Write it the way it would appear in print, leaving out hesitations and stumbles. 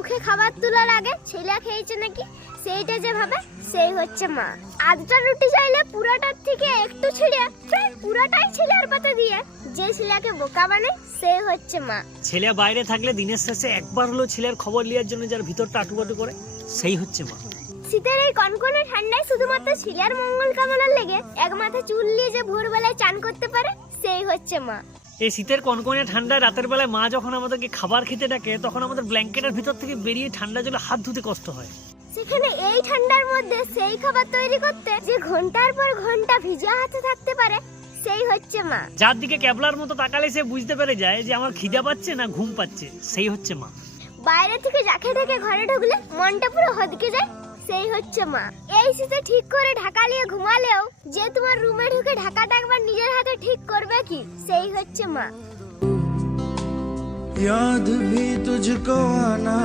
মুখে খাবার তোলার আগে ছেলে খেয়েছে নাকি সেইটা যে ভাবে সেই হচ্ছে মা। আধটা রুটি চাইলে পুরাটার থেকে একটু ছিঁড়ে পুরাটাই ছেলের পাতে দিয়ে যে ছেলেকে বোকা বানায় সেই হচ্ছে মা। ছেলে বাইরে থাকলে দিনের শেষে একবার হলো ছেলের খবর নেওয়ার জন্য যার ভিতরটা আটুপাটু করে সেই হচ্ছে মা। শীতের এই কনকনে ঠান্ডায় শুধুমাত্র ছেলের মঙ্গল কামনার লেগে এক মাথা চুল নিয়ে যে ভোরবেলায় চান করতে পারে সেই হচ্ছে মা। এই শীতের কনকনে ঠান্ডায় রাতের বেলায় মা যখন আমাদেরকে খাবার খেতে ডাকে তখন আমাদের ব্ল্যাঙ্কেটের ভিতর থেকে বেরিয়ে ঠান্ডা জলে হাত ধুতে কষ্ট হয়। সেখানে এই ঠান্ডার মধ্যে সেই খাবার তৈরি করতে যে ঘন্টার পর ঘন্টা ভিজা হাতে থাকতে পারে সেই হচ্ছে মা। যার দিকে ক্যাবলার মতো তাকালে সে বুঝতে পেরে যায় যে আমার খিদা পাচ্ছে না ঘুম পাচ্ছে সেই হচ্ছে মা। বাইরে থেকে যাকে ঢেকে ঘরে ঢুকলে মনটা পুরো হদকে যায় সেই হচ্ছে মা। এই শীতে ঠিক করে ঢাকা নিয়ে ঘুমালেও যে তোমার রুমে ঢুকে ঢাকাটা একবার নিজের হাতে ঠিক করবে কি সেই হচ্ছে মা। याद भी तुझको आना।